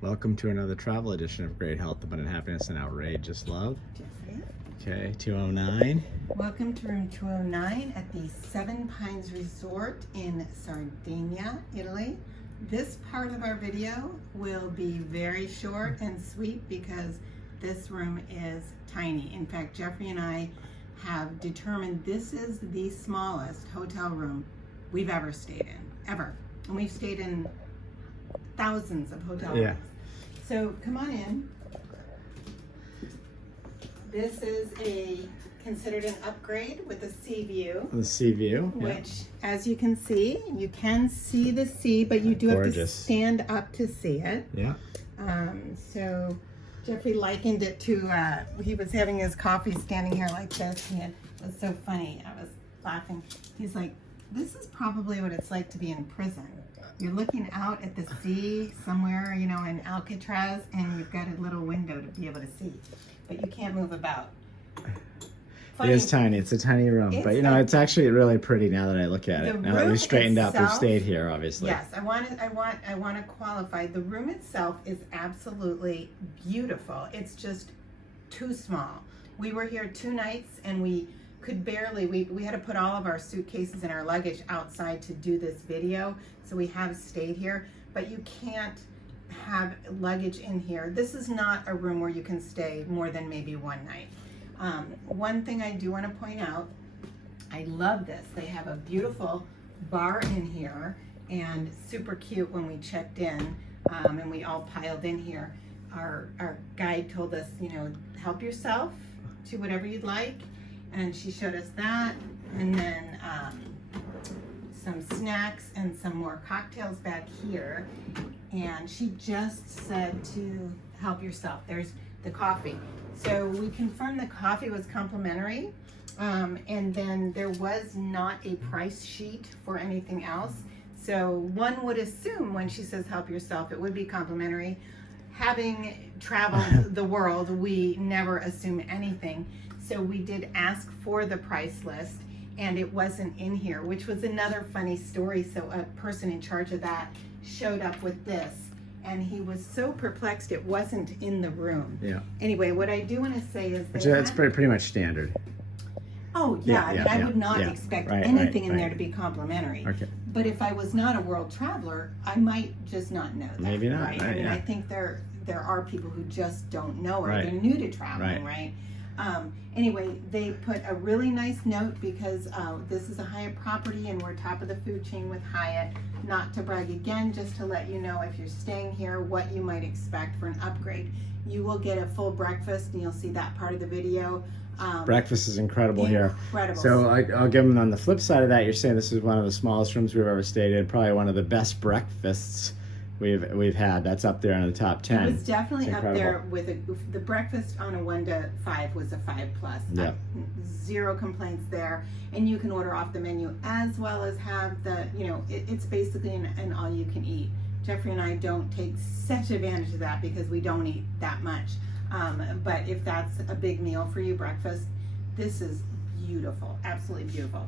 Welcome to another travel edition of Great Health, Abundant Happiness, and Outrageous Love. Jeffrey. Okay, 209. Welcome to room 209 at the Seven Pines Resort in Sardinia, Italy. This part of our video will be very short and sweet because this room is tiny. In fact, Jeffrey and I have determined this is the smallest hotel room we've ever stayed in, ever. And we've stayed in thousands of hotel rooms. So come on in. This is considered an upgrade with a sea view. The sea view. Which, as you can see the sea, but you do have to stand up to see it. Yeah. So Jeffrey likened it to, he was having his coffee standing here like this, and it was so funny. I was laughing. He's like, this is probably what it's like to be in prison. You're looking out at the sea somewhere, you know, in Alcatraz, and you've got a little window to be able to see, but you can't move about. Funny. It is tiny. It's a tiny room, but you know, it's actually really pretty now that I look at it. Now that we've straightened up, we've stayed here, obviously. Yes, I want to qualify. The room itself is absolutely beautiful. It's just too small. We were here 2 nights, and we could barely, we had to put all of our suitcases and our luggage outside to do this video, so we have stayed here, but you can't have luggage in here. This is not a room where you can stay more than maybe 1 night. One thing I do want to point out, I love this. They have a beautiful bar in here, and super cute when we checked in, and we all piled in here. Our guide told us, you know, help yourself to whatever you'd like. And she showed us that, and then some snacks and some more cocktails back here. And she just said to help yourself. There's the coffee. So we confirmed the coffee was complimentary, and then there was not a price sheet for anything else. So one would assume when she says help yourself, it would be complimentary. Having traveled the world, we never assume anything. So we did ask for the price list, and it wasn't in here, which was another funny story. So a person in charge of that showed up with this, and he was so perplexed it wasn't in the room. Yeah. Anyway, what I do want to say is that's pretty much standard. Oh yeah, I would not expect anything in there to be complimentary. Okay. But if I was not a world traveler, I might just not know that. Maybe not. Right? I mean, I think there are people who just don't know, or they're new to traveling, right? Anyway, they put a really nice note because this is a Hyatt property and we're top of the food chain with Hyatt. Not to brag again, just to let you know if you're staying here what you might expect for an upgrade. You will get a full breakfast, and you'll see that part of the video. Breakfast is incredible here. Incredible. So I'll give them on the flip side of that. You're saying this is one of the smallest rooms we've ever stayed in. Probably one of the best breakfasts we've had. That's up there in the top 10. It was definitely up there with the breakfast on a 1 to 5 was a 5+. Yeah. Zero complaints there, and you can order off the menu as well as have the, you know, it's basically an all you can eat. Jeffrey and I don't take such advantage of that because we don't eat that much. But if that's a big meal for you, breakfast, this is beautiful, absolutely beautiful.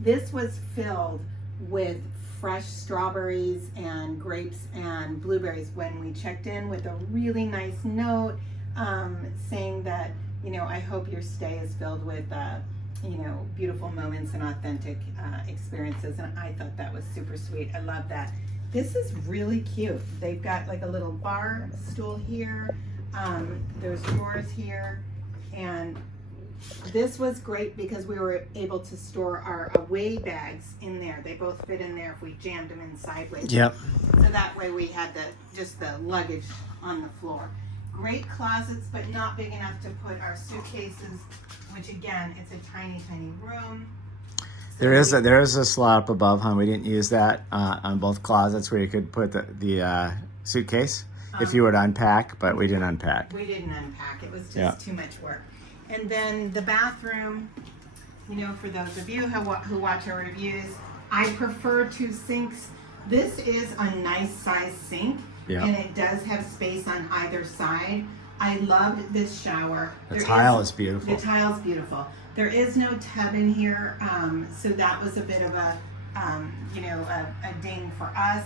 This was filled with fresh strawberries and grapes and blueberries when we checked in, with a really nice note saying that, you know, I hope your stay is filled with, you know, beautiful moments and authentic experiences. And I thought that was super sweet. I love that. This is really cute. They've got like a little bar stool here. There's drawers here, and this was great because we were able to store our away bags in there. They both fit in there if we jammed them in sideways. Yep. So that way we had just the luggage on the floor. Great closets, but not big enough to put our suitcases, which again, it's a tiny, tiny room. So there is a slot up above, hon. We didn't use that on both closets where you could put the suitcase if you were to unpack, but we didn't unpack. We didn't unpack. It was just too much work. And then the bathroom, you know, for those of you who watch our reviews, I prefer 2 sinks. This is a nice size sink, and it does have space on either side. I loved this shower. The tile is beautiful. The tile's beautiful. There is no tub in here, so that was a bit of a, you know, a ding for us.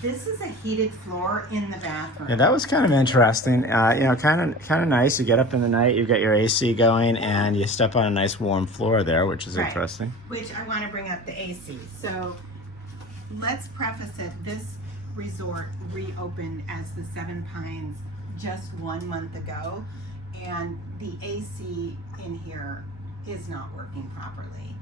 This is a heated floor in the bathroom. Yeah, that was kind of interesting. Kind of nice. You get up in the night, you get your AC going, and you step on a nice warm floor there, which is interesting. Which I want to bring up the AC. So let's preface it. This resort reopened as the Seven Pines just 1 month ago, and the AC in here is not working properly.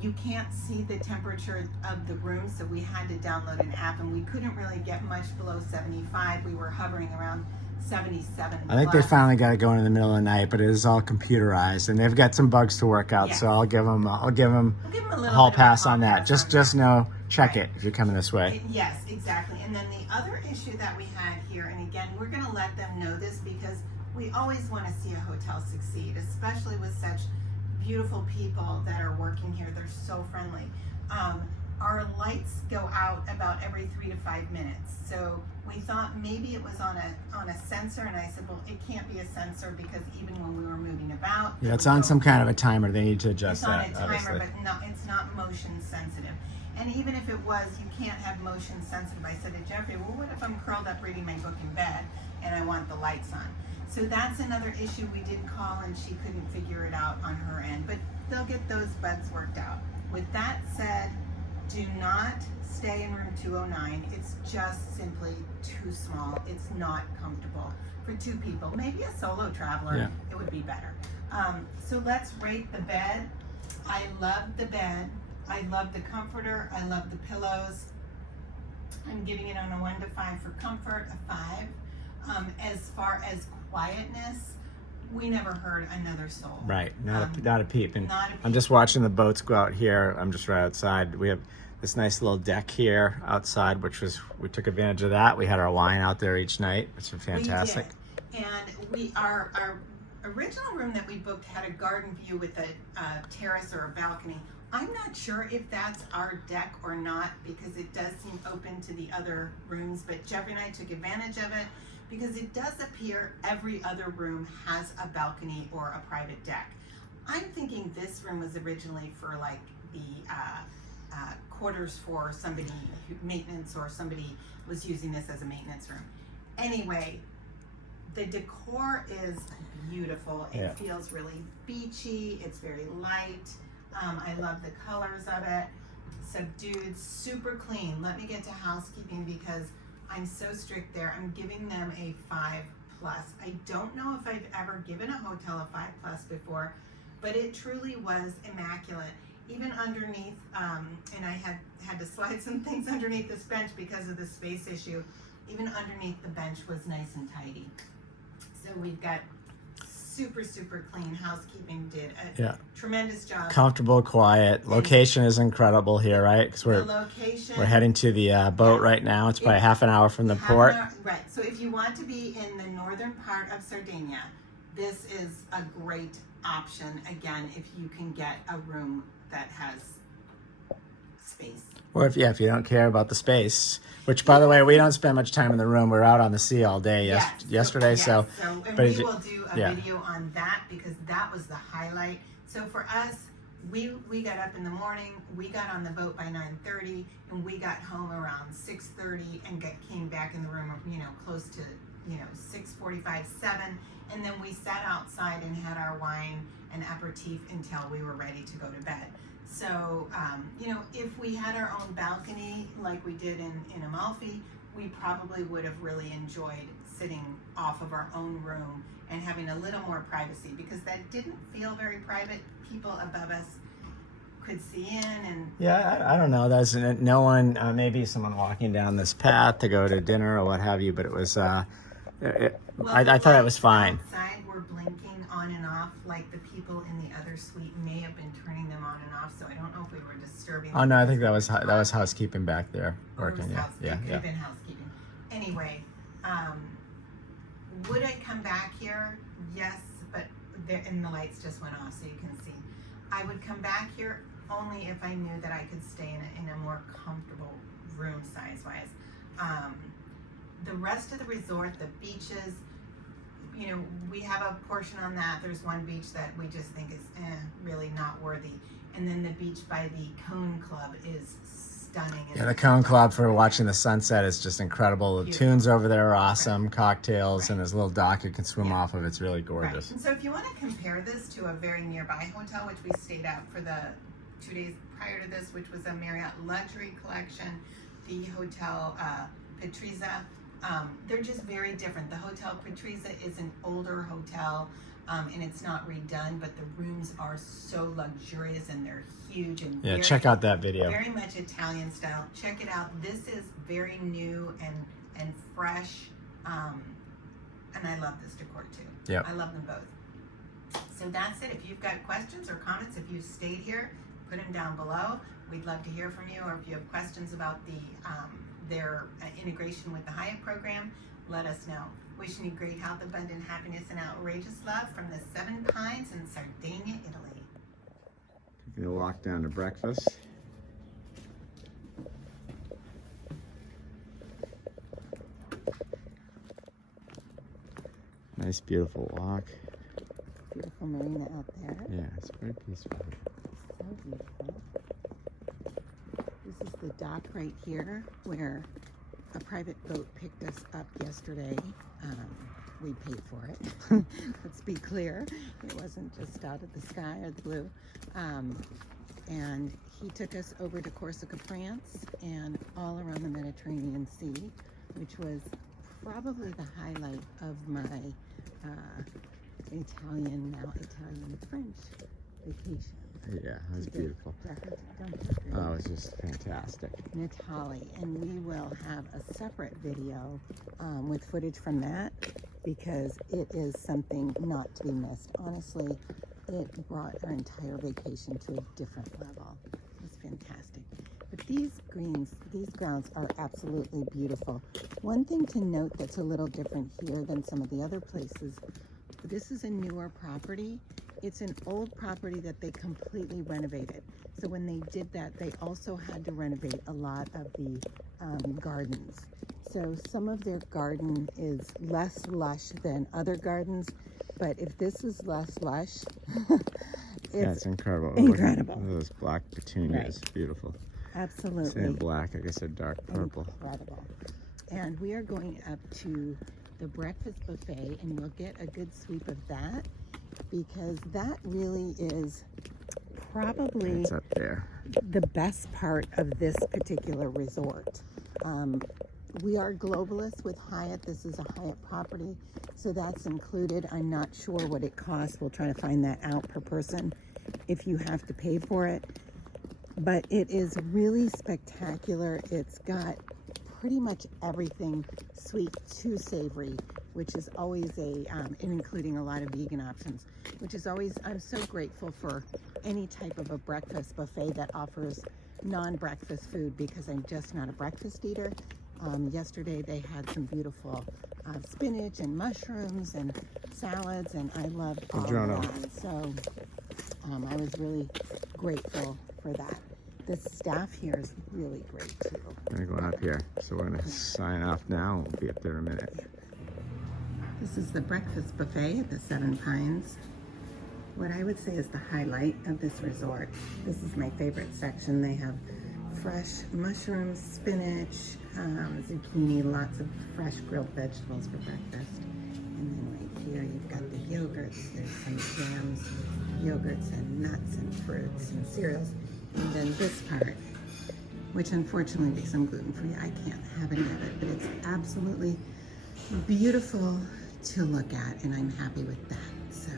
You can't see the temperature of the room, so we had to download an app, and we couldn't really get much below 75. We were hovering around 77. I think they finally got it going in the middle of the night, but it is all computerized, and they've got some bugs to work out. So I'll give them a hall pass on that. Just know, check it if you're coming this way. Yes, exactly. And then the other issue that we had here, and again, we're going to let them know this because we always want to see a hotel succeed, especially with such beautiful people that are working here. They're so friendly. Our lights go out about every 3 to 5 minutes. So we thought maybe it was on a sensor, and I said, well, it can't be a sensor because even when we were moving about, yeah, it's on some kind of a timer. They need to adjust that. It's on a timer, but no, it's not motion sensitive. And even if it was, you can't have motion sensitive. I said to Jeffrey, well, what if I'm curled up reading my book in bed and I want the lights on? So that's another issue. We did call and she couldn't figure it out on her end, but they'll get those bugs worked out. With that said, do not stay in room 209. It's just simply too small. It's not comfortable for 2 people. Maybe a solo traveler, it would be better. So let's rate the bed. I love the bed. I love the comforter. I love the pillows. I'm giving it on a 1 to 5 for comfort, a 5. As far as quietness, we never heard another soul. Right, not a peep. And not a peep. I'm just watching the boats go out here. I'm just right outside. We have this nice little deck here outside, we took advantage of that. We had our wine out there each night, which was fantastic. We did. And our original room that we booked had a garden view with a terrace or a balcony. I'm not sure if that's our deck or not because it does seem open to the other rooms, but Jeffrey and I took advantage of it because it does appear every other room has a balcony or a private deck. I'm thinking this room was originally for like the quarters for somebody, maintenance, or somebody was using this as a maintenance room. Anyway, the decor is beautiful. It feels really beachy. It's very light. I love the colors of it. Subdued, super clean. Let me get to housekeeping because I'm so strict there. I'm giving them a 5+. I don't know if I've ever given a hotel a 5+ before, but it truly was immaculate. Even underneath, and I had to slide some things underneath this bench because of the space issue. Even underneath the bench was nice and tidy. So we've got super clean. Housekeeping did a tremendous job. Comfortable, quiet. Location is incredible here, right? Because we're heading to the boat right now. It's probably half an hour from the port. Right. So if you want to be in the northern part of Sardinia, this is a great option. Again, if you can get a room that has space. Or if you don't care about the space, which by the way, we don't spend much time in the room. We're out on the sea all day yesterday. And we will do a video on that because that was the highlight. So for us, we got up in the morning, we got on the boat by 9:30, and we got home around 6:30 and came back in the room, close to 6:45, 7, and then we sat outside and had our wine and aperitif until we were ready to go to bed. So, if we had our own balcony like we did in Amalfi, we probably would have really enjoyed sitting off of our own room and having a little more privacy because that didn't feel very private. People above us could see in and... Yeah, I don't know. There's no one, maybe someone walking down this path to go to dinner or what have you, but it was, I thought it was fine. Outside were blinking on and off like the people in the other suite may have been turning them on and off, so I don't know if we were disturbing them. Oh no, I think that was housekeeping back there working. It could have been housekeeping. Anyway, would I come back here? Yes, but and the lights just went off so you can see. I would come back here only if I knew that I could stay in a more comfortable room size-wise. The rest of the resort, the beaches, we have a portion on that. There's one beach that we just think is really not worthy. And then the beach by the Cone Club is stunning. Yeah, the Cone Club for watching the sunset is just incredible. The tunes over there are awesome, cocktails, and this little dock you can swim off of. It's really gorgeous. Right. And so if you want to compare this to a very nearby hotel, which we stayed at for the 2 days prior to this, which was a Marriott Luxury Collection, the Hotel Patriza, they're just very different. The Hotel Patriza is an older hotel, and it's not redone, but the rooms are so luxurious and they're huge and yeah, check out that video. Very much Italian style. Check it out. This is very new and fresh, and I love this decor too. Yep. I love them both. So that's it. If you've got questions or comments, if you've stayed here, put them down below. We'd love to hear from you, or if you have questions about the their integration with the Hyatt program, let us know. Wishing you great health, abundant happiness, and outrageous love from the Seven Pines in Sardinia, Italy. You're gonna walk down to breakfast. Nice, beautiful walk. Beautiful marina out there. Yeah, it's very peaceful. So beautiful. This is the dock right here where a private boat picked us up yesterday. We paid for it. Let's be clear. It wasn't just out of the sky or the blue. And he took us over to Corsica, France, and all around the Mediterranean Sea, which was probably the highlight of my Italian-French vacation. Yeah, it was beautiful. Oh, it was just fantastic. Natali, and we will have a separate video with footage from that, because it is something not to be missed. Honestly, it brought our entire vacation to a different level. It was fantastic. But these grounds are absolutely beautiful. One thing to note that's a little different here than some of the other places, this is a newer property. It's an old property that they completely renovated. So when they did that, they also had to renovate a lot of the gardens. So some of their garden is less lush than other gardens, but if this is less lush, it's incredible. Incredible. Look at those black petunias, Right. Beautiful. Absolutely. Say black, like I said, dark purple. Incredible. And we are going up to the breakfast buffet, and we'll get a good sweep of that, because that really is probably It's up there. the best part of this particular resort. We are globalists with Hyatt. This is a Hyatt property, so that's included. I'm not sure what it costs. We'll try to find that out per person if you have to pay for it. But it is really spectacular. It's got pretty much everything sweet to savory, which is always and including a lot of vegan options, which is always, I'm so grateful for any type of a breakfast buffet that offers non-breakfast food, because I'm just not a breakfast eater. Yesterday they had some beautiful spinach and mushrooms and salads, and I loved all of that. So I was really grateful for that. The staff here is really great too. We're going up here, so we're gonna sign off now. We'll be up there in a minute. This is the breakfast buffet at the Seven Pines. What I would say is the highlight of this resort. This is my favorite section. They have fresh mushrooms, spinach, zucchini, lots of fresh grilled vegetables for breakfast. And then right here you've got the yogurts. There's some jams, yogurts and nuts and fruits and cereals. And then this part, which unfortunately, because I'm gluten-free, I can't have any of it, but it's absolutely beautiful to look at, and I'm happy with that. So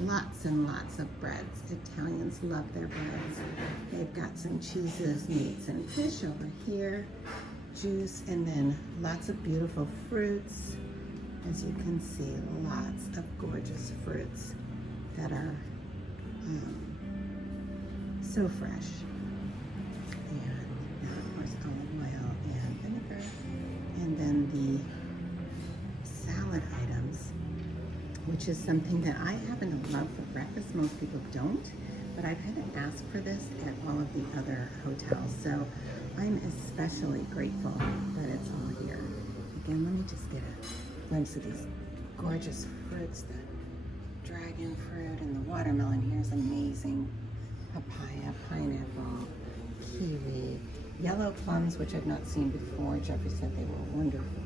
lots and lots of breads. Italians love their breads. They've got some cheeses, meats, and fish over here, juice, and then lots of beautiful fruits. As you can see, lots of gorgeous fruits that are so fresh. And now, of course, olive oil and vinegar. And then the salad items, which is something that I happen to love for breakfast. Most people don't, but I've had to ask for this at all of the other hotels. So I'm especially grateful that it's all here. Again, let me just get a glimpse of these gorgeous fruits. The dragon fruit and the watermelon here is amazing. Papaya, pineapple, kiwi, yellow plums, which I've not seen before. Jeffrey said they were wonderful.